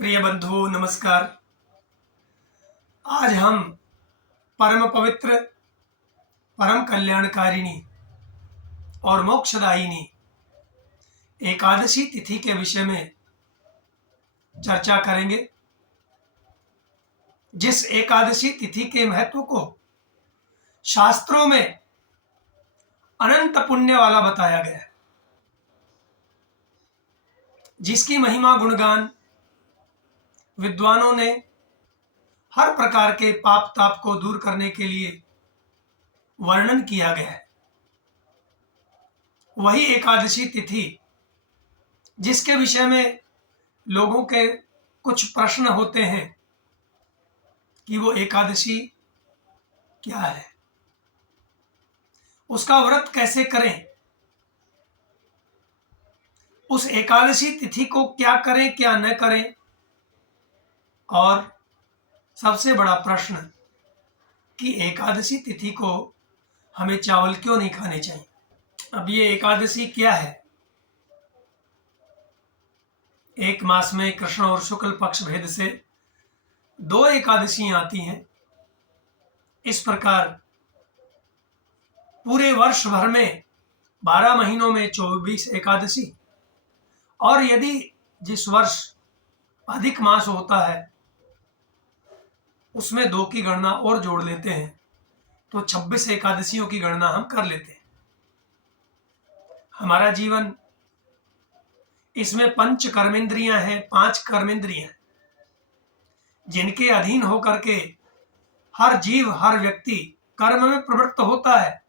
प्रिय बंधु नमस्कार। आज हम परम पवित्र, परम कल्याणकारिणी और मोक्षदायिनी एकादशी तिथि के विषय में चर्चा करेंगे। जिस एकादशी तिथि के महत्व को शास्त्रों में अनंत पुण्य वाला बताया गया है, जिसकी महिमा गुणगान विद्वानों ने हर प्रकार के पाप ताप को दूर करने के लिए वर्णन किया गया है। वही एकादशी तिथि जिसके विषय में लोगों के कुछ प्रश्न होते हैं कि वो एकादशी क्या है, उसका व्रत कैसे करें, उस एकादशी तिथि को क्या करें क्या न करें, और सबसे बड़ा प्रश्न कि एकादशी तिथि को हमें चावल क्यों नहीं खाने चाहिए। अब ये एकादशी क्या है? एक मास में कृष्ण और शुक्ल पक्ष भेद से 2 एकादशियां आती हैं। इस प्रकार पूरे वर्ष भर में 12 महीनों में 24 एकादशी, और यदि जिस वर्ष अधिक मास होता है उसमें 2 की गणना और जोड़ लेते हैं तो 26 एकादशियों की गणना हम कर लेते हैं। हमारा जीवन, इसमें 5 कर्मेंद्रियां हैं, 5 कर्मेंद्रियां जिनके अधीन होकर के हर जीव, हर व्यक्ति कर्म में प्रवृत्त होता है,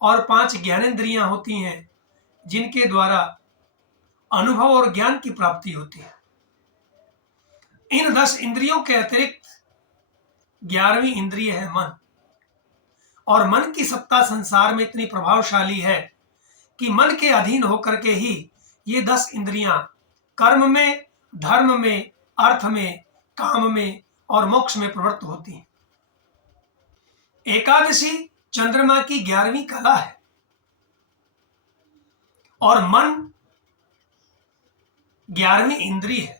और 5 ज्ञानेंद्रियां होती हैं जिनके द्वारा अनुभव और ज्ञान की प्राप्ति होती है। इन 10 इंद्रियों के अतिरिक्त 11वीं इंद्रिय है मन, और मन की सत्ता संसार में इतनी प्रभावशाली है कि मन के अधीन होकर के ही ये 10 इंद्रियां कर्म में, धर्म में, अर्थ में, काम में और मोक्ष में प्रवृत्त होती हैं। एकादशी चंद्रमा की 11वीं कला है, और मन 11वीं इंद्रिय है।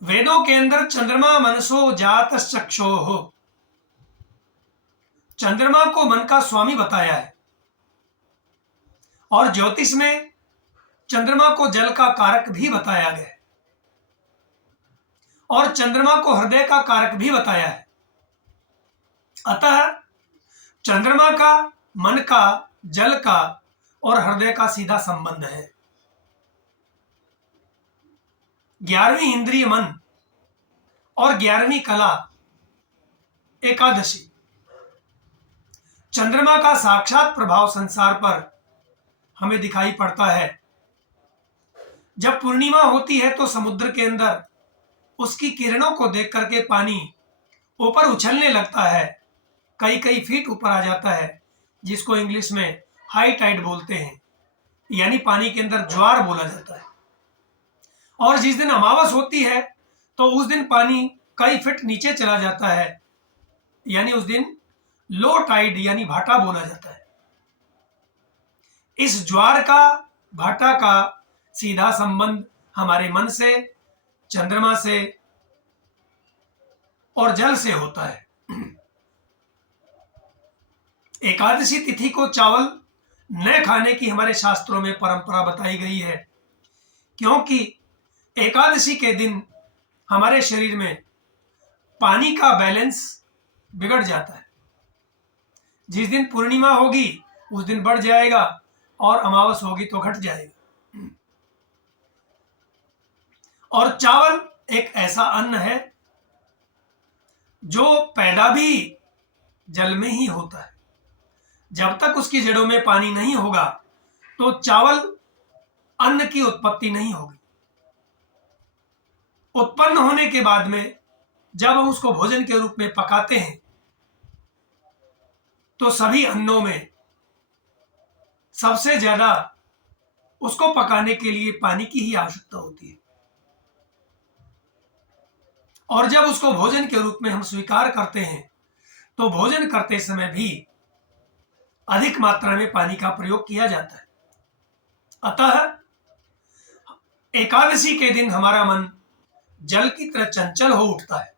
वेदों के अंदर चंद्रमा मनसो जात चक्षोः, चंद्रमा को मन का स्वामी बताया है, और ज्योतिष में चंद्रमा को जल का कारक भी बताया गया है, और चंद्रमा को हृदय का कारक भी बताया है। अतः चंद्रमा का, मन का, जल का और हृदय का सीधा संबंध है। 11वीं इंद्रिय मन और 11वीं कला एकादशी। चंद्रमा का साक्षात प्रभाव संसार पर हमें दिखाई पड़ता है। जब पूर्णिमा होती है तो समुद्र के अंदर उसकी किरणों को देख करके पानी ऊपर उछलने लगता है, कई कई फीट ऊपर आ जाता है, जिसको इंग्लिश में हाई टाइड बोलते हैं, यानी पानी के अंदर ज्वार बोला जाता है। और जिस दिन अमावस होती है तो उस दिन पानी कई फीट नीचे चला जाता है, यानी उस दिन लो टाइड यानी भाटा बोला जाता है। इस ज्वार का, भाटा का सीधा संबंध हमारे मन से, चंद्रमा से और जल से होता है। एकादशी तिथि को चावल न खाने की हमारे शास्त्रों में परंपरा बताई गई है, क्योंकि एकादशी के दिन हमारे शरीर में पानी का बैलेंस बिगड़ जाता है। जिस दिन पूर्णिमा होगी उस दिन बढ़ जाएगा, और अमावस होगी तो घट जाएगा। और चावल एक ऐसा अन्न है जो पैदा भी जल में ही होता है। जब तक उसकी जड़ों में पानी नहीं होगा तो चावल अन्न की उत्पत्ति नहीं होगी। उत्पन्न होने के बाद में जब हम उसको भोजन के रूप में पकाते हैं तो सभी अन्नों में सबसे ज्यादा उसको पकाने के लिए पानी की ही आवश्यकता होती है, और जब उसको भोजन के रूप में हम स्वीकार करते हैं तो भोजन करते समय भी अधिक मात्रा में पानी का प्रयोग किया जाता है। अतः एकादशी के दिन हमारा मन जल की तरह चंचल हो उठता है।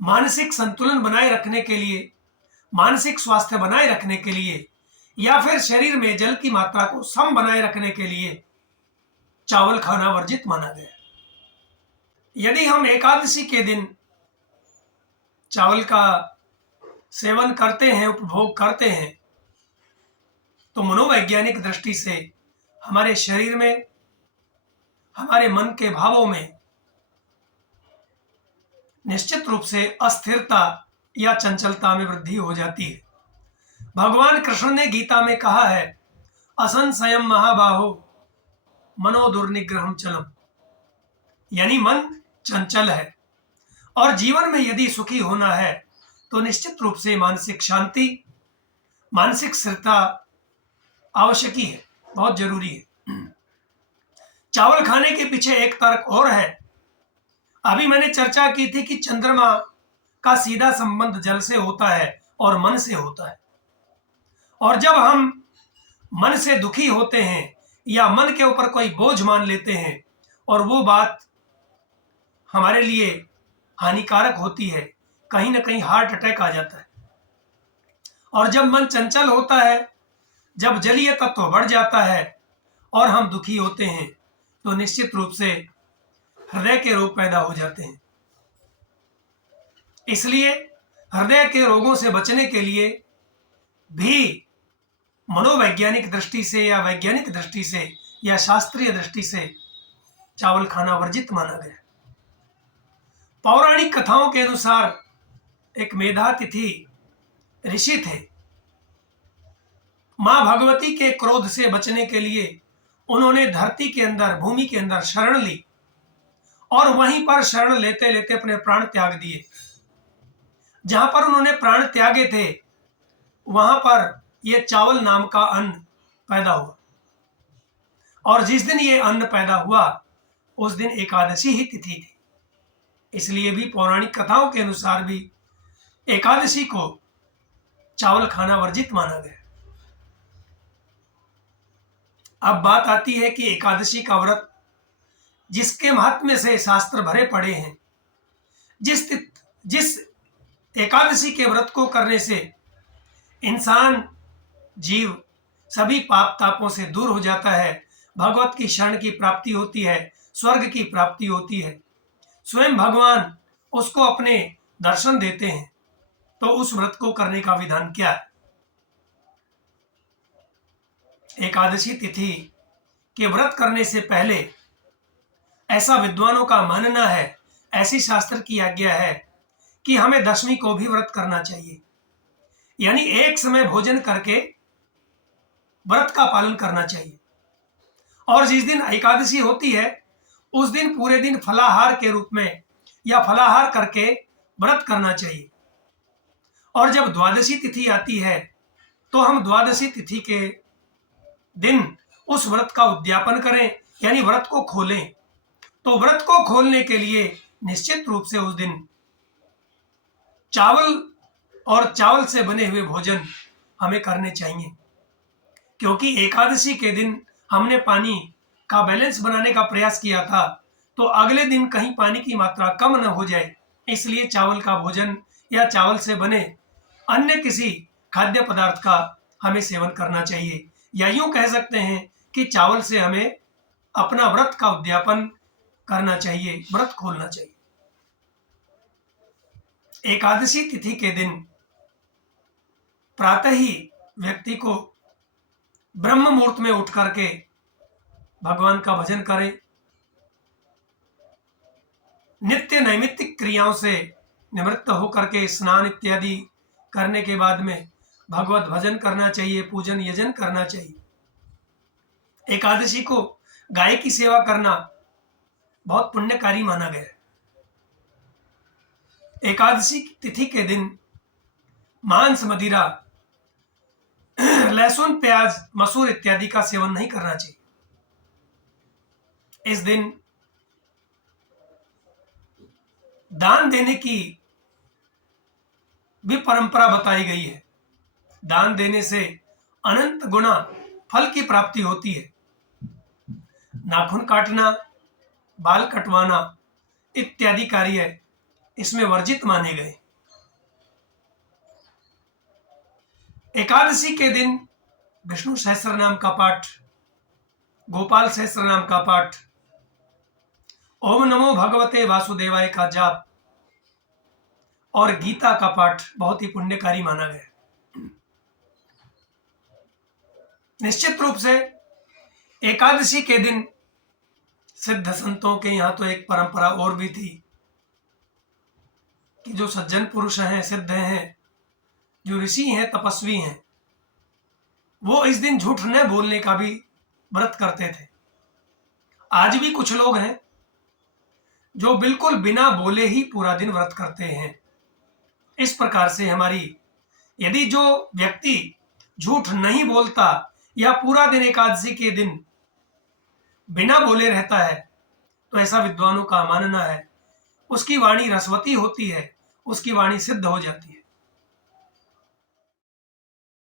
मानसिक संतुलन बनाए रखने के लिए, मानसिक स्वास्थ्य बनाए रखने के लिए या फिर शरीर में जल की मात्रा को सम बनाए रखने के लिए चावल खाना वर्जित माना गया है। यदि हम एकादशी के दिन चावल का सेवन करते हैं, उपभोग करते हैं, तो मनोवैज्ञानिक दृष्टि से हमारे शरीर में, हमारे मन के भावों में निश्चित रूप से अस्थिरता या चंचलता में वृद्धि हो जाती है। भगवान कृष्ण ने गीता में कहा है, असंशयम महाबाहो मनो दुर्निग्रहम चलम, यानी मन चंचल है और जीवन में यदि सुखी होना है तो निश्चित रूप से मानसिक शांति, मानसिक स्थिरता आवश्यक ही है, बहुत जरूरी है। चावल खाने के पीछे एक तर्क और है। अभी मैंने चर्चा की थी कि चंद्रमा का सीधा संबंध जल से होता है और मन से होता है, और जब हम मन से दुखी होते हैं या मन के ऊपर कोई बोझ मान लेते हैं और वो बात हमारे लिए हानिकारक होती है, कहीं ना कहीं हार्ट अटैक आ जाता है। और जब मन चंचल होता है, जब जलीय तत्व बढ़ जाता है और हम दुखी होते हैं, तो निश्चित रूप से हृदय के रोग पैदा हो जाते हैं। इसलिए हृदय के रोगों से बचने के लिए भी मनोवैज्ञानिक दृष्टि से या वैज्ञानिक दृष्टि से या शास्त्रीय दृष्टि से चावल खाना वर्जित माना गया। पौराणिक कथाओं के अनुसार एक मेधातिथि ऋषि थे। मां भगवती के क्रोध से बचने के लिए उन्होंने धरती के अंदर, भूमि के अंदर शरण ली और वहीं पर शरण लेते लेते अपने प्राण त्याग दिए। जहां पर उन्होंने प्राण त्यागे थे, वहां पर यह चावल नाम का अन्न पैदा हुआ, और जिस दिन ये अन्न पैदा हुआ उस दिन एकादशी ही तिथि थी। इसलिए भी पौराणिक कथाओं के अनुसार भी एकादशी को चावल खाना वर्जित माना गया। अब बात आती है कि एकादशी का व्रत, जिसके महात्म्य से शास्त्र भरे पड़े हैं, जिस एकादशी के व्रत को करने से इंसान, जीव सभी पाप तापों से दूर हो जाता है, भगवत की शरण की प्राप्ति होती है, स्वर्ग की प्राप्ति होती है, स्वयं भगवान उसको अपने दर्शन देते हैं, तो उस व्रत को करने का विधान क्या है? एकादशी तिथि के व्रत करने से पहले ऐसा विद्वानों का मानना है, ऐसी शास्त्र की आज्ञा है कि हमें दशमी को भी व्रत करना चाहिए, यानी एक समय भोजन करके व्रत का पालन करना चाहिए। और जिस दिन एकादशी होती है उस दिन पूरे दिन फलाहार के रूप में या फलाहार करके व्रत करना चाहिए। और जब द्वादशी तिथि आती है तो हम द्वादशी तिथि के दिन उस व्रत का उद्यापन करें, यानी व्रत को खोलें। तो व्रत को खोलने के लिए निश्चित रूप से उस दिन चावल और चावल से बने हुए भोजन हमें करने चाहिए, क्योंकि एकादशी के दिन हमने पानी का बैलेंस बनाने का प्रयास किया था, तो अगले दिन कहीं पानी की मात्रा कम न हो जाए, इसलिए चावल का भोजन या चावल से बने अन्य किसी खाद्य पदार्थ का हमें सेवन करना चाहिए। या यूं कह सकते हैं कि चावल से हमें अपना व्रत का उद्यापन करना चाहिए, व्रत खोलना चाहिए। एकादशी तिथि के दिन प्रातः ही व्यक्ति को ब्रह्म मुहूर्त में उठ करके भगवान का भजन करें। नित्य नैमित्तिक क्रियाओं से निवृत्त होकर के स्नान इत्यादि करने के बाद में भगवत भजन करना चाहिए, पूजन यजन करना चाहिए। एकादशी को गाय की सेवा करना बहुत पुण्यकारी माना गया है। एकादशी तिथि के दिन मांस, मदिरा, लहसुन, प्याज, मसूर इत्यादि का सेवन नहीं करना चाहिए। इस दिन दान देने की भी परंपरा बताई गई है। दान देने से अनंत गुना फल की प्राप्ति होती है। नाखून काटना, बाल कटवाना इत्यादि कार्य इसमें वर्जित माने गए। एकादशी के दिन विष्णु सहस्त्र नाम का पाठ, गोपाल सहस्त्र नाम का पाठ, ओम नमो भगवते वासुदेवाय का जाप और गीता का पाठ बहुत ही पुण्यकारी माना गया। निश्चित रूप से एकादशी के दिन सिद्ध संतों के यहाँ तो एक परंपरा और भी थी कि जो सज्जन पुरुष हैं, सिद्ध हैं, जो ऋषि हैं, तपस्वी हैं, वो इस दिन झूठ न बोलने का भी व्रत करते थे। आज भी कुछ लोग हैं जो बिल्कुल बिना बोले ही पूरा दिन व्रत करते हैं। इस प्रकार से हमारी, यदि जो व्यक्ति झूठ नहीं बोलता या पूरा दिन एकादशी के दिन बिना बोले रहता है, तो ऐसा विद्वानों का मानना है उसकी वाणी रसवती होती है, उसकी वाणी सिद्ध हो जाती है।